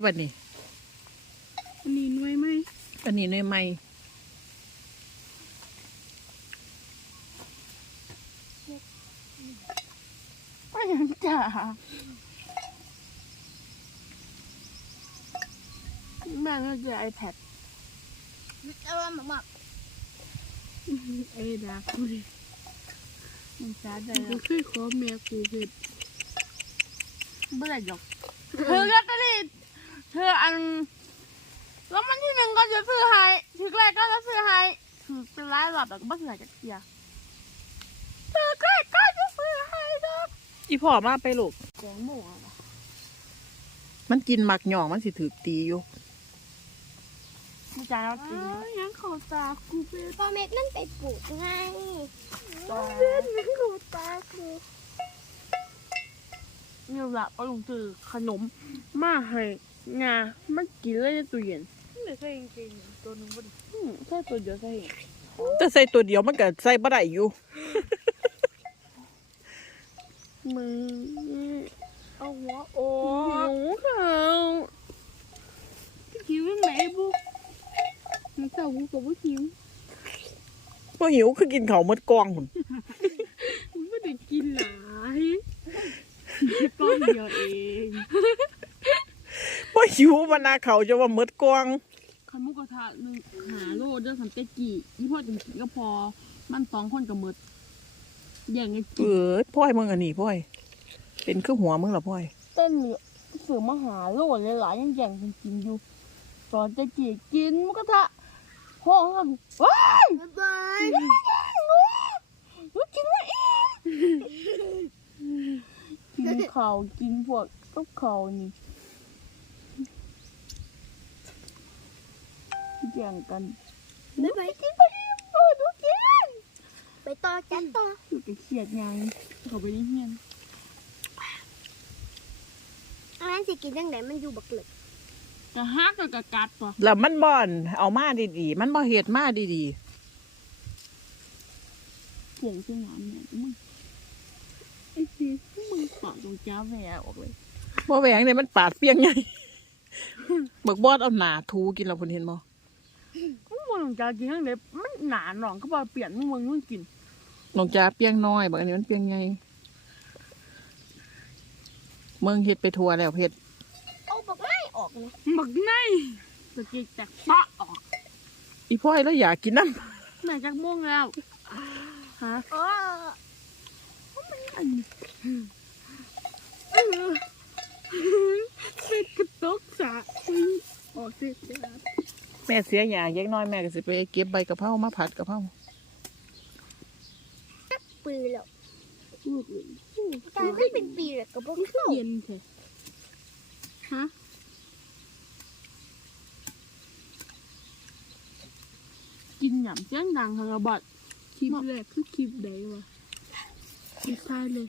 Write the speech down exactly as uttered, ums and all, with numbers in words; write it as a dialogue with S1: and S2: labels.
S1: วันนี้
S2: อันนี้หน่วยไหม
S1: อันนี้หน่วยไหม
S2: ไม่ยังจ่าแม่ก็จะไอแพด
S3: เอามาหมัก
S2: เอ้ดาคุยมันจ้าได้กูเคยขอแม่กูเห็ดเมื่อไหร่หรอกเธอก็จะได้เธออันแล้วมันที่หนึ่งก็จะซื้อให้ทีแรกก็จะซื้อให้คือเป็นร้ายหลอดแต่ก็ไม่ซื้อให้จากเทียเธอแรกก็จะซื้อให้นะ
S1: อีพ่อมาไปลูก
S2: แกงหมูอ่ะ
S1: มันกินหมักหย่องมันสิถือตีอยู่
S2: ไม่จ่ายแล้วจริงยังเขาตากูเป็น
S3: พอเม็ดนั่นไปปลูกไง
S2: ตายังเขาตากูเนี่ยละก็ลงซื้อขนมมาให้งามันกินเลยในตู้เย็นไม่ใช่จริงๆตัวนึงบ่ได้ใช่ตัวเดียวใช่
S1: แต่ใส่ตัวเดียวมันก็ใส่บ่ได้อยู่
S2: มือเอาหัวโอ้หิวเขาหิวไหมบุ๊กมันเศร้าบุ๊กกับบุ๊กหิว
S1: พอหิวคือกินข้าวหมดกองพุ่น
S2: มันไม่ได้กินหลายก้อนเดียวเอง
S1: พอหิวมันนาเขาจะว่าหมดกอง
S2: คันมุกกระทะหนึ่งหาโลเด้อคันเตกี้ยี่พ่อจังกินก็พอมันสองคนกับมืดอย่างไง
S1: เออพ่อยมึงอันนี้พ่อยเป็นคือหัวมึงเหรอพ่อย
S2: เต้นเนี่ยสื่อมาหาโลเลยหลายยังแย่งกันกินอยู่ตอนเตกี้กินมุกกระทะห้องกันว้าย
S3: บาย
S2: หนูหนูกินแล้วเองกินข้าวกินพวกกับข้าวนี่แย่งกัน
S3: ไม่ไปกิน
S2: ไปโอ้ดูกิน
S3: ไปต่อจันต่อ
S2: อยู่กับเขียดไงเขาไปได้เฮียน
S3: อันนั้นสิกินยังไงมันอยู่บักเหล็ก
S2: กะฮักกับกะกัดป่ะ
S1: แล้วมันบ่อนเอามาดีๆมันบ่เฮ็ดมาดี
S2: เสียงเสียงหวานเนี่ยมึงไอ้ซีมึงปากตรงจ้าแหวออกเลย
S1: บ่แหวงเนี่ยมันปาดเปียงไงบักบอดเอาหนาทูกินแล้วพุ่นเห็นบ่
S2: มึงมองจ้ากินทั้งเด็บมันหนาหนองเขาบอกเปลี่ยนมึงมึงมึงกิน
S1: น้องจ้าเปียงน้อยบักอันนี้มันเปียงไงเมืองเฮ็ดไปทัวแล้วเฮ็ด
S3: เอาบักไม้ออกเลย
S2: บักไงตะกี้แตกปะออก
S1: อีพ่อยแล้วอยากกินน้
S2: ำแม่จักม่วงแล้วฮะ
S3: อ๋อ
S2: อันเป็นกระตกสะออกเสีย
S1: แม่เสียหยาเล็กน้อยแม่ก็สิไปเก็บใบกะเพรามาผัดกะเพรา
S3: ตักปีแล้ว
S2: พูดเลย
S3: ตายไม่เป็นปีแล้วก็บอกเข้า
S2: เย็นเถอะฮะกินหยำเสียงดังค่ะระบาดคลิปแรกคือคลิปใดวะคลิปท้ายเลย